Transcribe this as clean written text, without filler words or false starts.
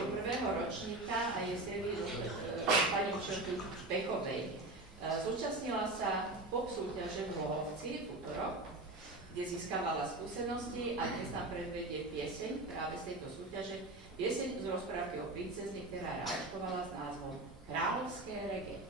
do prvého ročníka a je sérii pani učiteľky Špechovej. Zúčastnila sa pop súťaže v Hlohovci v útorok, kde získavala skúsenosti a dnes nám predvedie pieseň práve z tejto súťaže, pieseň z rozprávky o princezni, ktorá ráčkovala s názvom Kráľovské reggae.